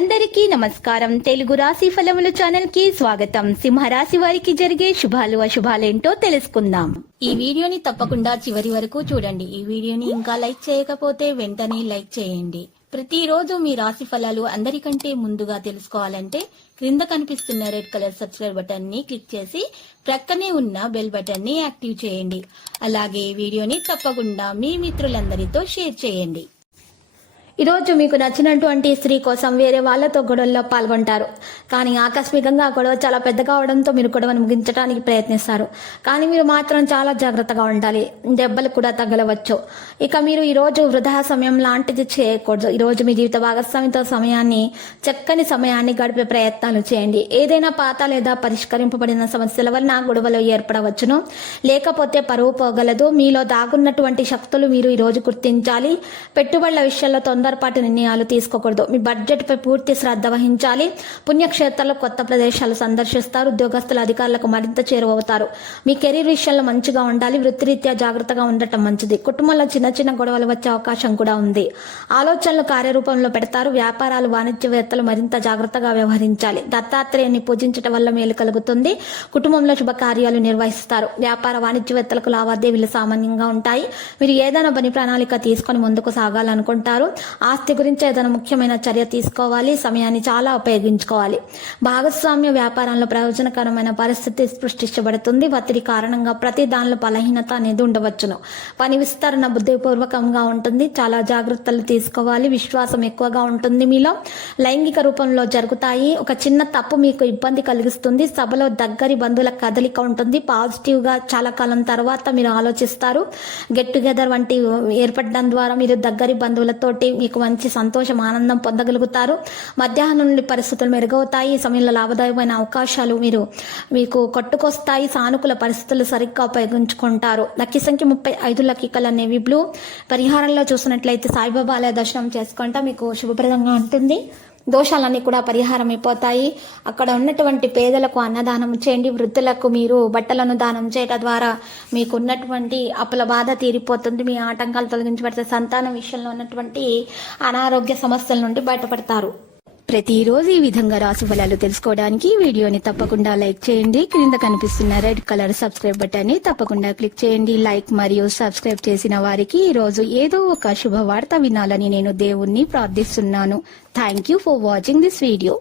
అందరికీ నమస్కారం. తెలుగు రాశి ఫలముల ఛానల్ కి స్వాగతం. సింహరాశి వారికి జరిగే శుభాలు అశుభాలేంటో తెలుసుకుందాం. ఈ వీడియోని తప్పకుండా చివరి వరకు చూడండి. ఈ వీడియోని ఇంకా లైక్ చేయకపోతే వెంటనే లైక్ చేయండి. ప్రతిరోజు మీ రాశి ఫలాలు అందరికంటే ముందుగా తెలుసుకోవాలంటే క్రింద కనిపిస్తున్న రెడ్ కలర్ సబ్స్క్రైబ్ బటన్ ని క్లిక్ చేసి ప్రక్కనే ఉన్న బెల్ బటన్ ని యాక్టివ్ చేయండి. అలాగే ఈ వీడియోని తప్పకుండా మీ మిత్రులందరితో షేర్ చేయండి. ఈరోజు మీకు నచ్చినటువంటి స్త్రీ కోసం వేరే వాళ్ళతో గొడవల్లో పాల్గొంటారు. కానీ ఆకస్మికంగా గొడవ చాలా పెద్దగా అవడంతో మీరు గొడవను ముగించడానికి ప్రయత్నిస్తారు. కానీ మీరు మాత్రం చాలా జాగ్రత్తగా ఉండాలి. దెబ్బలు కూడా తగలవచ్చు. ఇక మీరు ఈరోజు వృధా సమయం లాంటిది చేయకూడదు. ఈరోజు మీ జీవిత భాగస్వామితో చక్కని సమయాన్ని గడిపే ప్రయత్నాలు చేయండి. ఏదైనా పాత లేదా పరిష్కరింపబడిన సమస్యల వలన గొడవలు ఏర్పడవచ్చును, లేకపోతే పరువు పోగలదు. మీలో దాగున్నటువంటి శక్తులు మీరు ఈరోజు గుర్తించాలి. పెట్టుబడుల విషయంలో తొందరపాటు నిర్ణయాలు తీసుకోకూడదు. మీ బడ్జెట్ పై పూర్తి శ్రద్ధ వహించాలి. పుణ్యక్షేత్రాలు, కొత్త ప్రదేశాలు సందర్శిస్తారు. ఉద్యోగస్తుల అధికారులకు మరింత చేరువవుతారు. మీ కెరీర్ విషయంలో మంచిగా ఉండాలి. వృత్తిరీత్యా జాగ్రత్తగా ఉండటం మంచిది. కుటుంబంలో చిన్న చిన్న గొడవలు వచ్చే అవకాశం కూడా ఉంది. ఆలోచనలు కార్యరూపంలో పెడతారు. వ్యాపారాలు, వాణిజ్యవేత్తలు మరింత జాగ్రత్తగా వ్యవహరించాలి. దత్తాత్రేయుని పూజించడం వల్ల మేలు కలుగుతుంది. కుటుంబంలో శుభకార్యాలు నిర్వహిస్తారు. వ్యాపార వాణిజ్యవేత్తలకు లావాదేవీలు సామాన్యంగా ఉంటాయి. మీరు ఏదైనా పని ప్రణాళిక తీసుకొని ముందుకు సాగాలనుకుంటారు. ఆస్తి గురించి ఏదైనా ముఖ్యమైన చర్య తీసుకోవాలి. సమయాన్ని చాలా ఉపయోగించుకోవాలి. భాగస్వామ్య వ్యాపారంలో ప్రయోజనకరమైన పరిస్థితి సృష్టించబడుతుంది. ఒత్తిడి కారణంగా ప్రతి దానిలో బలహీనత అనేది ఉండవచ్చును. పని విస్తరణ బుద్ధిపూర్వకంగా ఉంటుంది. చాలా జాగ్రత్తలు తీసుకోవాలి. విశ్వాసం ఎక్కువగా ఉంటుంది. మీలో లైంగిక రూపంలో జరుగుతాయి. ఒక చిన్న తప్పు మీకు ఇబ్బంది కలిగిస్తుంది. సభలో దగ్గరి బంధువుల కదలిక ఉంటుంది. పాజిటివ్ గా చాలా కాలం తర్వాత మీరు ఆలోచిస్తారు. గెట్ టుగెదర్ వంటి ఏర్పడడం ద్వారా మీరు దగ్గరి బంధువులతోటి మీకు మంచి సంతోషం, ఆనందం పొందగలుగుతారు. మధ్యాహ్నం నుండి పరిస్థితులు మెరుగవుతాయి. ఈ సమయంలో లాభదాయకమైన అవకాశాలు మీకు కొట్టుకొస్తాయి. సానుకూల పరిస్థితులు సరిగ్గా ఉపయోగించుకుంటారు. లక్కీ సంఖ్య 35, లక్కీ కలర్ నేవీ బ్లూ. పరిహారంలో చూసినట్లయితే సాయిబాబా ఆలయ దర్శనం చేసుకుంటే మీకు శుభప్రదంగా ఉంటుంది. దోషాలన్నీ కూడా పరిహారం అయిపోతాయి. అక్కడ ఉన్నటువంటి పేదలకు అన్నదానం చేయండి. వృద్ధులకు మీరు బట్టలను దానం చేయడం ద్వారా మీకు ఉన్నటువంటి అప్పుల బాధ తీరిపోతుంది. మీ ఆటంకాలు తొలగించబడితే సంతానం విషయంలో ఉన్నటువంటి అనారోగ్య సమస్యల నుండి బయటపడతారు. ప్రతిరోజు ఈ విధంగా రాశి ఫలాలు తెలుసుకోవడానికి వీడియోని తప్పకుండా లైక్ చేయండి. క్రింద కనిపిస్తున్న రెడ్ కలర్ సబ్స్క్రైబ్ బటన్ ని తప్పకుండా క్లిక్ చేయండి. లైక్ మరియు సబ్స్క్రైబ్ చేసిన వారికి ఈ రోజు ఏదో ఒక శుభవార్త వినాలని నేను దేవుణ్ణి ప్రార్థిస్తున్నాను. Thank you for watching this video.